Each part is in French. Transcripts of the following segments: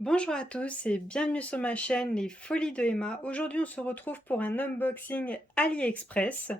Bonjour à tous et bienvenue sur ma chaîne Les Folies de Emma. Aujourd'hui on se retrouve pour un unboxing AliExpress.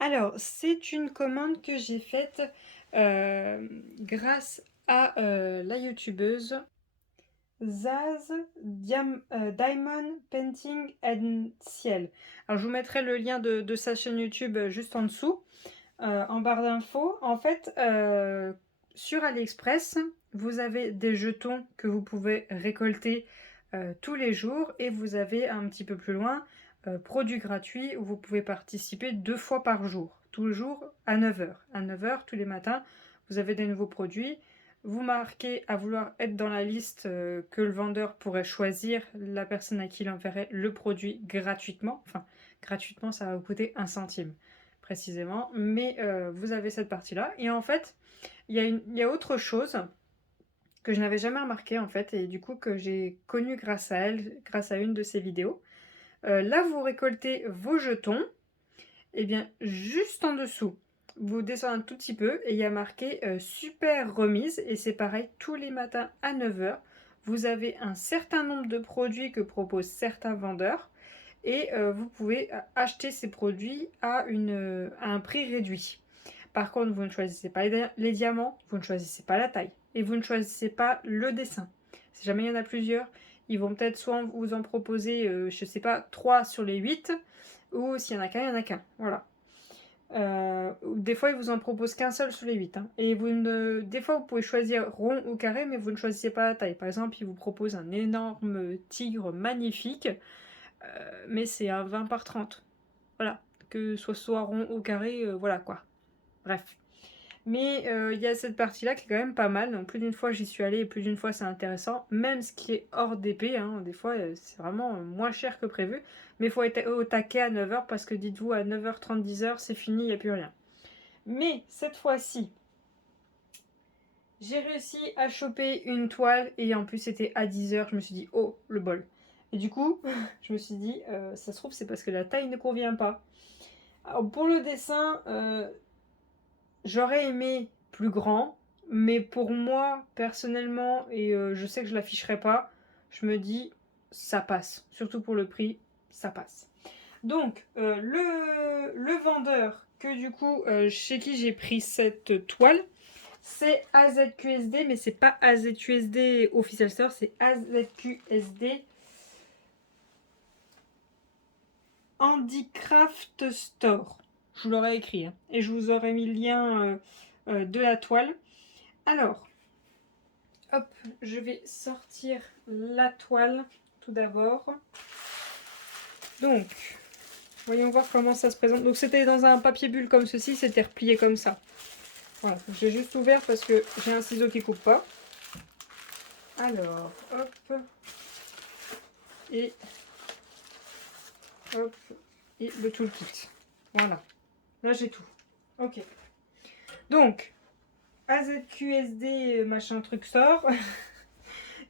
Alors c'est une commande que j'ai faite grâce à la youtubeuse Zaz Diamond Painting and Ciel. Alors je vous mettrai le lien de sa chaîne YouTube juste en dessous. En barre d'infos, en fait, sur AliExpress, vous avez des jetons que vous pouvez récolter tous les jours et vous avez un petit peu plus loin produits gratuits où vous pouvez participer 2 fois par jour, tous les jours à 9 h. À 9 h tous les matins, vous avez des nouveaux produits. Vous marquez à vouloir être dans la liste que le vendeur pourrait choisir la personne à qui il enverrait le produit gratuitement. Enfin, gratuitement, ça va vous coûter 1 centime précisément, mais vous avez cette partie-là. Et en fait, il y a autre chose que je n'avais jamais remarqué en fait, et du coup que j'ai connu grâce à elle, grâce à une de ses vidéos. Là, vous récoltez vos jetons, et bien juste en dessous, vous descendez un tout petit peu et il y a marqué super remise, et c'est pareil tous les matins à 9 h. Vous avez un certain nombre de produits que proposent certains vendeurs et vous pouvez acheter ces produits à un prix réduit. Par contre, vous ne choisissez pas les diamants, vous ne choisissez pas la taille et vous ne choisissez pas le dessin. Si jamais il y en a plusieurs, ils vont peut-être soit vous en proposer, je ne sais pas, 3 sur les 8, ou s'il y en a qu'un, il y en a qu'un. Voilà. Des fois, ils vous en proposent qu'un seul sur les 8, hein. Et des fois, vous pouvez choisir rond ou carré, mais vous ne choisissez pas la taille. Par exemple, ils vous proposent un énorme tigre magnifique, mais c'est un 20 par 30. Voilà. Que ce soit rond ou carré, voilà quoi. Bref. Mais il y a cette partie-là qui est quand même pas mal. Donc plus d'une fois j'y suis allée et plus d'une fois c'est intéressant. Même ce qui est hors d'épée, hein, des fois c'est vraiment moins cher que prévu. Mais il faut être au taquet à 9 h parce que dites-vous à 9 h 30, 10 h c'est fini, il n'y a plus rien. Mais cette fois-ci, j'ai réussi à choper une toile et en plus c'était à 10 h. Je me suis dit, oh le bol. Et du coup, je me suis dit, ça se trouve c'est parce que la taille ne convient pas. Alors pour le dessin, j'aurais aimé plus grand, mais pour moi, personnellement, et je sais que je l'afficherai pas, je me dis, ça passe. Surtout pour le prix, ça passe. Donc, le vendeur que du coup, chez qui j'ai pris cette toile, c'est AZQSD, mais c'est pas AZQSD Official Store, c'est AZQSD Handicraft Store. Je vous l'aurais écrit, hein, et je vous aurais mis le lien de la toile. Alors, hop, je vais sortir la toile tout d'abord. Donc, voyons voir comment ça se présente. Donc c'était dans un papier bulle comme ceci, c'était replié comme ça. Voilà, j'ai juste ouvert parce que j'ai un ciseau qui coupe pas. Alors, hop, et hop, et le toolkit. Voilà, là j'ai tout. Ok. Donc, AZQSD machin truc sort.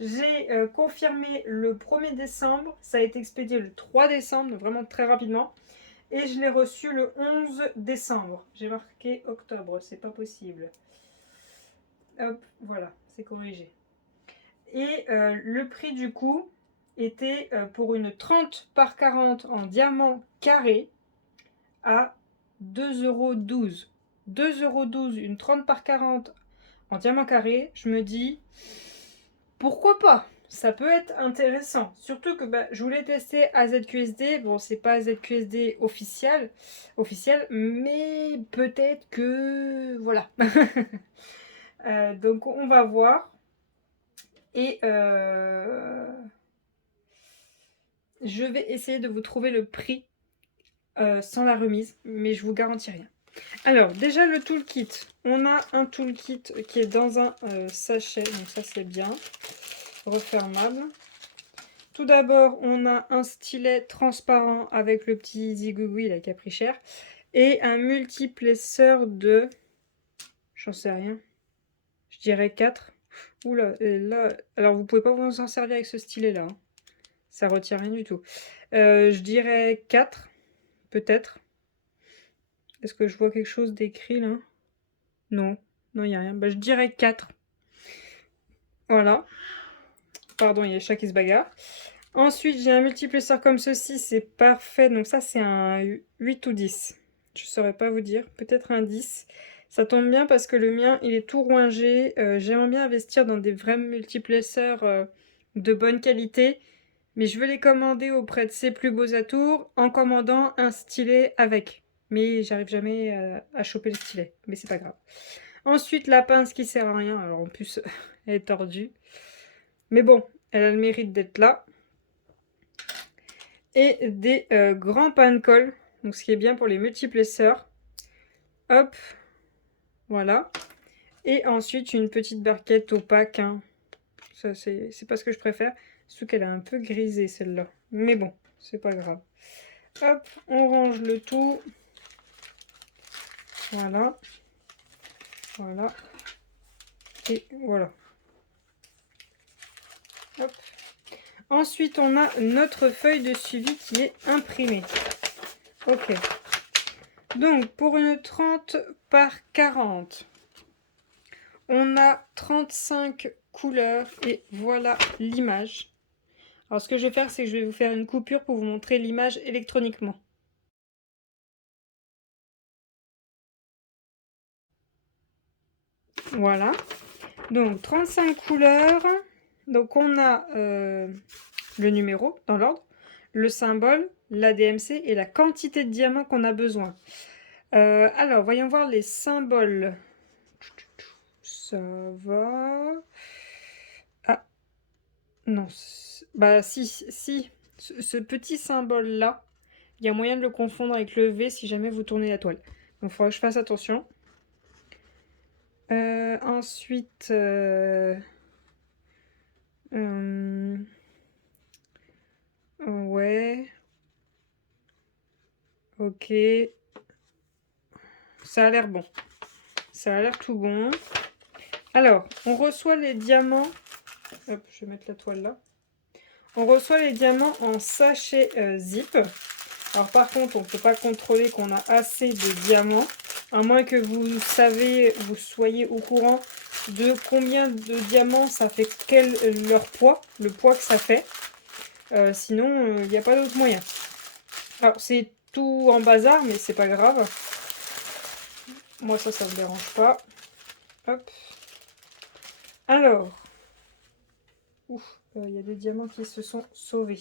J'ai confirmé le 1er décembre, ça a été expédié le 3 décembre, donc vraiment très rapidement. Et je l'ai reçu le 11 décembre. J'ai marqué octobre, c'est pas possible. Hop, voilà, c'est corrigé. Et le prix du coup était pour une 30 par 40 en diamant carré à 2,12 €. 2,12 € une 30 par 40 en diamant carré. Je me dis, pourquoi pas? Ça peut être intéressant. Surtout que je voulais tester AZQSD. Bon, c'est pas AZQSD officiel, mais peut-être que... Voilà. Donc on va voir. Et je vais essayer de vous trouver le prix sans la remise, mais je vous garantis rien. Alors, déjà le toolkit. On a un toolkit qui est dans un sachet, donc ça c'est bien. Refermable. Tout d'abord, on a un stylet transparent avec le petit zigouigoui là qui a pris cher. Et un multiplesseur de... J'en sais rien. Je dirais 4. Oula, là... Alors vous pouvez pas vous en servir avec ce stylet là, hein. Ça retient rien du tout. Je dirais 4, peut-être. Est-ce que je vois quelque chose d'écrit là? Non, non, il n'y a rien. Je dirais 4. Voilà. Pardon, il y a les chats qui se bagarrent. Ensuite, j'ai un multiplesseur comme ceci, c'est parfait. Donc ça, c'est un 8 ou 10. Je ne saurais pas vous dire, peut-être un 10. Ça tombe bien parce que le mien, il est tout roingé. J'aimerais bien investir dans des vrais multiplesseurs de bonne qualité. Mais je veux les commander auprès de ces plus beaux atours en commandant un stylet avec. Mais j'arrive jamais à choper le stylet. Mais c'est pas grave. Ensuite, la pince qui sert à rien. Alors en plus, elle est tordue. Mais bon, elle a le mérite d'être là. Et des grands pains de colle. Donc ce qui est bien pour les multiplesseurs. Hop. Voilà. Et ensuite, une petite barquette opaque. Hein. Ça, c'est pas ce que je préfère. Surtout qu'elle est un peu grisée, celle-là. Mais bon, c'est pas grave. Hop, on range le tout. Voilà. Voilà. Et voilà. Hop. Ensuite, on a notre feuille de suivi qui est imprimée. Ok. Donc, pour une 30 par 40, on a 35 couleurs et voilà l'image. Alors, ce que je vais faire, c'est que je vais vous faire une coupure pour vous montrer l'image électroniquement. Voilà. Donc, 35 couleurs. Donc, on a le numéro dans l'ordre, le symbole, l'ADMC et la quantité de diamants qu'on a besoin. Alors, voyons voir les symboles. Ça va. Ah, non. Bah, si. Ce petit symbole-là, il y a moyen de le confondre avec le V si jamais vous tournez la toile. Donc, il faudra que je fasse attention. Ensuite, ouais. Ok. Ça a l'air bon. Ça a l'air tout bon. Alors, on reçoit les diamants. Hop, je vais mettre la toile là. On reçoit les diamants en sachet zip. Alors par contre, on ne peut pas contrôler qu'on a assez de diamants, à moins que vous soyez au courant de combien de diamants ça fait, leur poids, le poids que ça fait. Sinon, il n'y a pas d'autre moyen. Alors c'est tout en bazar, mais c'est pas grave. Moi ça me dérange pas. Hop. Alors, il y a des diamants qui se sont sauvés.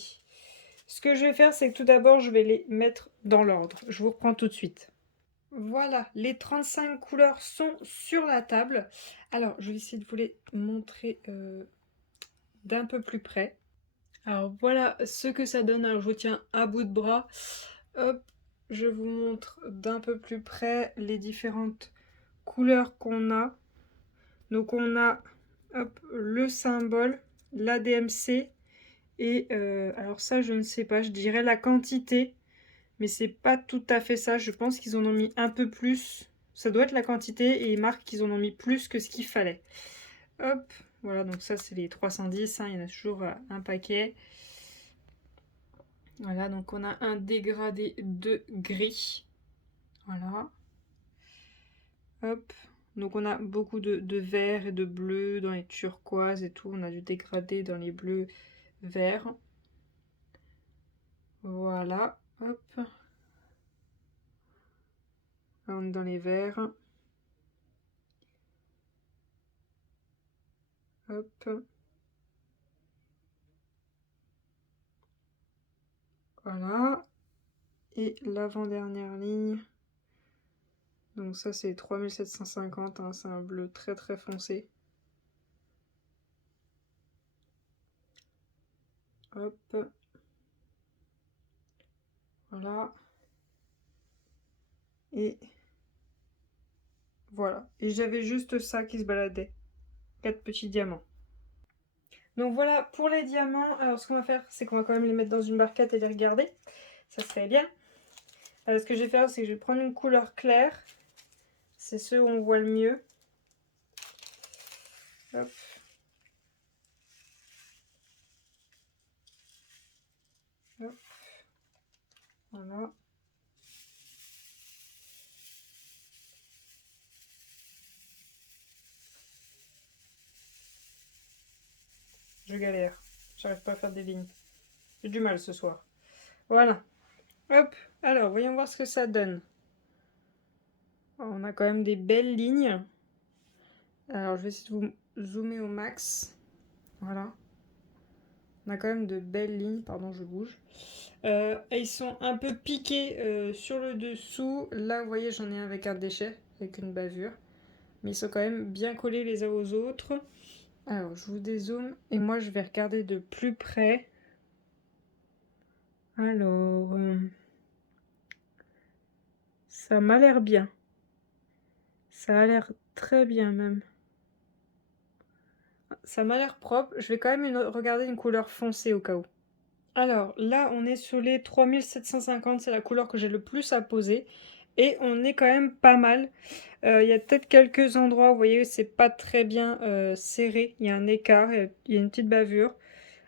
Ce que je vais faire, c'est que tout d'abord, je vais les mettre dans l'ordre. Je vous reprends tout de suite. Voilà, les 35 couleurs sont sur la table. Alors, je vais essayer de vous les montrer d'un peu plus près. Alors, voilà ce que ça donne. Alors, je vous tiens à bout de bras. Hop, je vous montre d'un peu plus près les différentes couleurs qu'on a. Donc, on a hop, le symbole, l'ADMC. Et alors ça, je ne sais pas, je dirais la quantité. Mais c'est pas tout à fait ça. Je pense qu'ils en ont mis un peu plus. Ça doit être la quantité et ils marquent qu'ils en ont mis plus que ce qu'il fallait. Hop, voilà, donc ça c'est les 310. Hein, il y en a toujours un paquet. Voilà, donc on a un dégradé de gris. Voilà. Hop. Donc on a beaucoup de vert et de bleu dans les turquoises et tout. On a du dégradé dans les bleus verts. Voilà. Hop. Là, on est dans les verts. Hop. Voilà. Et l'avant-dernière ligne. Donc ça c'est 3750, hein, c'est un bleu très très foncé. Hop. Voilà. Et voilà. Et j'avais juste ça qui se baladait. 4 petits diamants. Donc voilà pour les diamants. Alors ce qu'on va faire, c'est qu'on va quand même les mettre dans une barquette et les regarder. Ça serait bien. Ce que je vais faire, c'est que je vais prendre une couleur claire. C'est ceux où on voit le mieux. Hop. Hop. Voilà. Je galère. J'arrive pas à faire des lignes. J'ai du mal ce soir. Voilà. Hop. Alors, voyons voir ce que ça donne. On a quand même des belles lignes. Alors, je vais essayer de vous zoomer au max. Voilà. On a quand même de belles lignes. Pardon, je bouge. Ils sont un peu piqués sur le dessous. Là, vous voyez, j'en ai un avec un déchet, avec une bavure. Mais ils sont quand même bien collés les uns aux autres. Alors, je vous dézoome. Et moi, je vais regarder de plus près. Alors, ça m'a l'air bien. Ça a l'air très bien même. Ça m'a l'air propre. Je vais quand même regarder une couleur foncée au cas où. Alors là, on est sur les 3750. C'est la couleur que j'ai le plus à poser. Et on est quand même pas mal. Il y a peut-être quelques endroits, vous voyez, c'est pas très bien serré. Il y a un écart, il y a une petite bavure.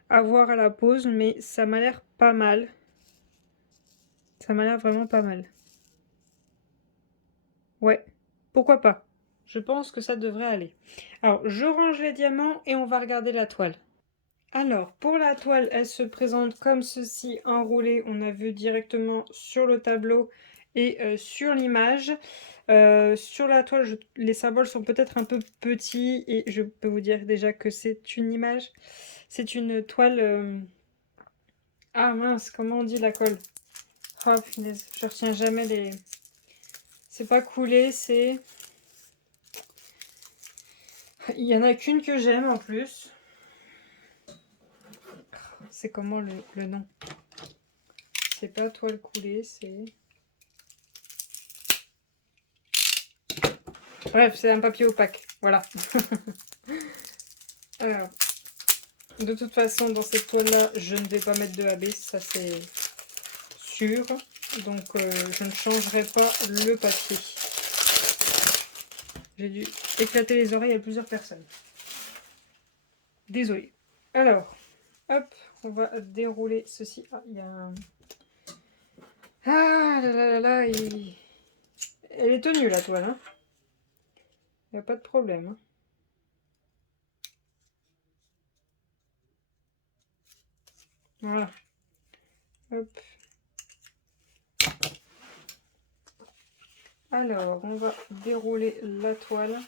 À voir à la pose, mais ça m'a l'air pas mal. Ça m'a l'air vraiment pas mal. Ouais, pourquoi pas? Je pense que ça devrait aller. Alors, je range les diamants et on va regarder la toile. Alors, pour la toile, elle se présente comme ceci, enroulée. On a vu directement sur le tableau et sur l'image. Sur la toile, les symboles sont peut-être un peu petits et je peux vous dire déjà que c'est une image. C'est une toile... Ah mince, comment on dit la colle? Oh punaise, je retiens jamais les... C'est pas coulé, c'est... Il y en a qu'une que j'aime en plus. C'est comment le nom? C'est pas toile coulée, c'est... Bref, c'est un papier opaque, voilà. Alors, de toute façon, dans cette toile-là, je ne vais pas mettre de AB, ça c'est sûr. Donc, je ne changerai pas le papier. J'ai dû éclater les oreilles à plusieurs personnes. Désolée. Alors, hop, on va dérouler ceci. Ah, il y a un... Ah là là là là, elle est tenue la toile, hein. Il n'y a pas de problème. Hein. Voilà. Hop. Alors, on va dérouler la toile.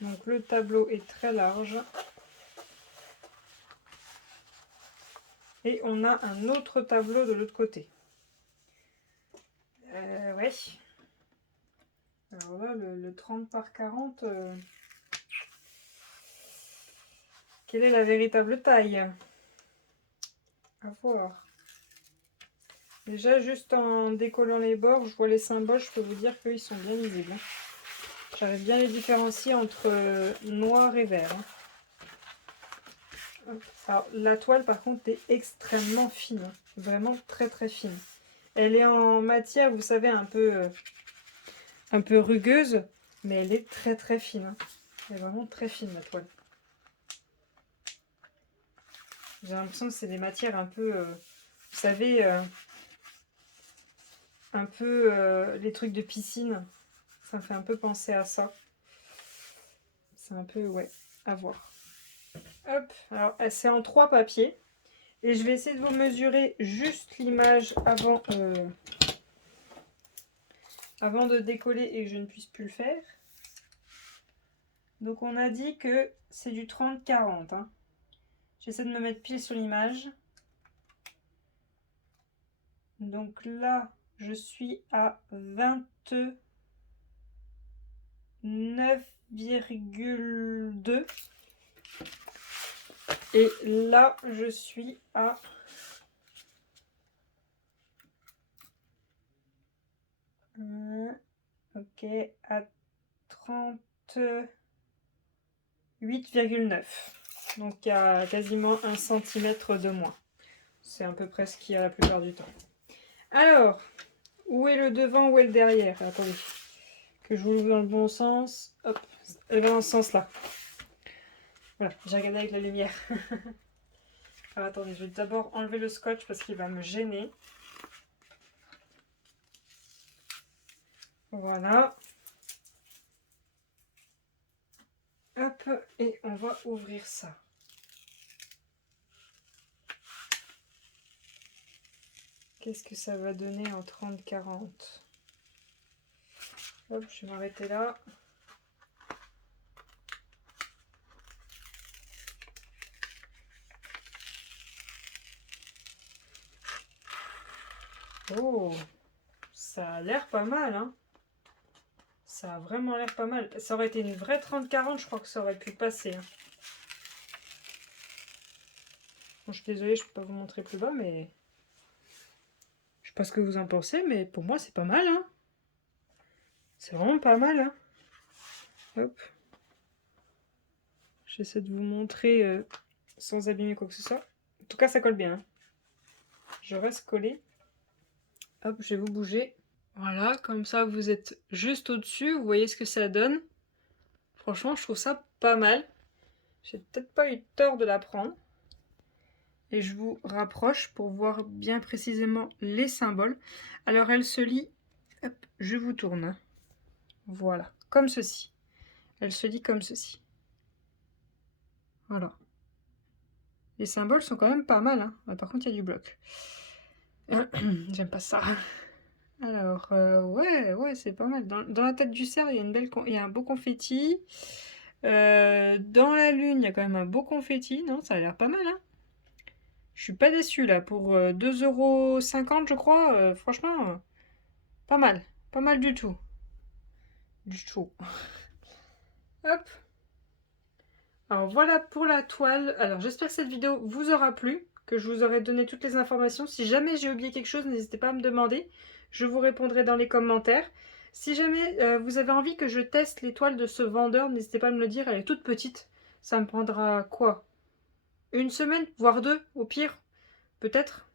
Donc le tableau est très large. Et on a un autre tableau de l'autre côté. Ouais. Alors là, le 30 par 40, quelle est la véritable taille? À voir. Déjà, juste en décollant les bords, je vois les symboles, je peux vous dire qu'ils sont bien visibles. Hein. J'arrive bien à les différencier entre noir et vert. Hein. Alors, la toile, par contre, est extrêmement fine. Hein. Vraiment très très fine. Elle est en matière, vous savez, un peu rugueuse, mais elle est très très fine. Hein. Elle est vraiment très fine, la toile. J'ai l'impression que c'est des matières un peu, vous savez, un peu les trucs de piscine. Ça me fait un peu penser à ça. C'est un peu, ouais, à voir. Hop, alors c'est en 3 papiers. Et je vais essayer de vous mesurer juste l'image avant de décoller et que je ne puisse plus le faire. Donc on a dit que c'est du 30-40. Hein. J'essaie de me mettre pile sur l'image. Donc là, je suis à 29,2. Et là, je suis à... Ok, à 38,9. Donc il y a quasiment 1 cm de moins. C'est à peu près ce qu'il y a la plupart du temps. Alors, où est le devant, où est le derrière? Attendez, que je vous l'ouvre dans le bon sens. Hop, elle va dans ce sens-là. Voilà, j'ai regardé avec la lumière. Alors attendez, je vais d'abord enlever le scotch parce qu'il va me gêner. Voilà. Hop, et on va ouvrir ça. Qu'est-ce que ça va donner en 30-40? Hop, je vais m'arrêter là. Oh, ça a l'air pas mal, hein. Ça a vraiment l'air pas mal. Ça aurait été une vraie 30-40, je crois que ça aurait pu passer, hein. Bon, je suis désolée, je peux pas vous montrer plus bas, mais... Je sais pas ce que vous en pensez, mais pour moi, c'est pas mal, hein. C'est vraiment pas mal, hein. Hop. J'essaie de vous montrer sans abîmer quoi que ce soit. En tout cas, ça colle bien, hein. Je reste collée. Hop, je vais vous bouger. Voilà, comme ça, vous êtes juste au-dessus. Vous voyez ce que ça donne. Franchement, je trouve ça pas mal. J'ai peut-être pas eu tort de la prendre. Et je vous rapproche pour voir bien précisément les symboles. Alors, elle se lit... Hop, je vous tourne. Voilà, comme ceci. Elle se lit comme ceci. Voilà. Les symboles sont quand même pas mal, hein. Par contre, il y a du bloc. J'aime pas ça. Alors, ouais, c'est pas mal. Dans la tête du cerf, il y a il y a un beau confetti. Dans la lune, il y a quand même un beau confetti. Non, ça a l'air pas mal, hein. Je suis pas déçue, là. Pour 2,50 €, je crois. Franchement, pas mal. Pas mal du tout. Du tout. Hop. Alors, voilà pour la toile. Alors, j'espère que cette vidéo vous aura plu, que je vous aurai donné toutes les informations. Si jamais j'ai oublié quelque chose, n'hésitez pas à me demander. Je vous répondrai dans les commentaires. Si jamais vous avez envie que je teste les toiles de ce vendeur, n'hésitez pas à me le dire. Elle est toute petite. Ça me prendra quoi? Une semaine, voire deux, au pire. Peut-être.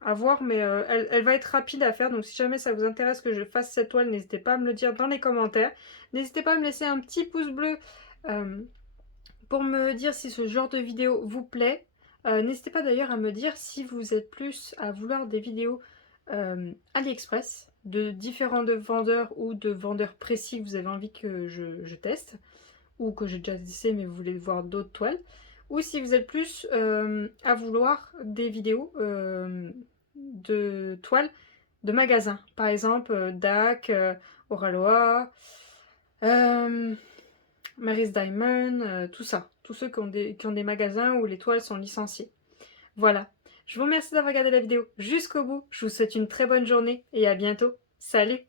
À voir, mais elle va être rapide à faire. Donc si jamais ça vous intéresse que je fasse cette toile, n'hésitez pas à me le dire dans les commentaires. N'hésitez pas à me laisser un petit pouce bleu pour me dire si ce genre de vidéo vous plaît. N'hésitez pas d'ailleurs à me dire si vous êtes plus à vouloir des vidéos AliExpress de différents vendeurs ou de vendeurs précis que vous avez envie que je teste ou que j'ai déjà testé mais vous voulez voir d'autres toiles, ou si vous êtes plus à vouloir des vidéos de toiles de magasins, par exemple DAC, Oraloa, Mary's Diamond, tout ça. Tous ceux qui ont des magasins où les toiles sont licenciées. Voilà. Je vous remercie d'avoir regardé la vidéo jusqu'au bout. Je vous souhaite une très bonne journée et à bientôt. Salut!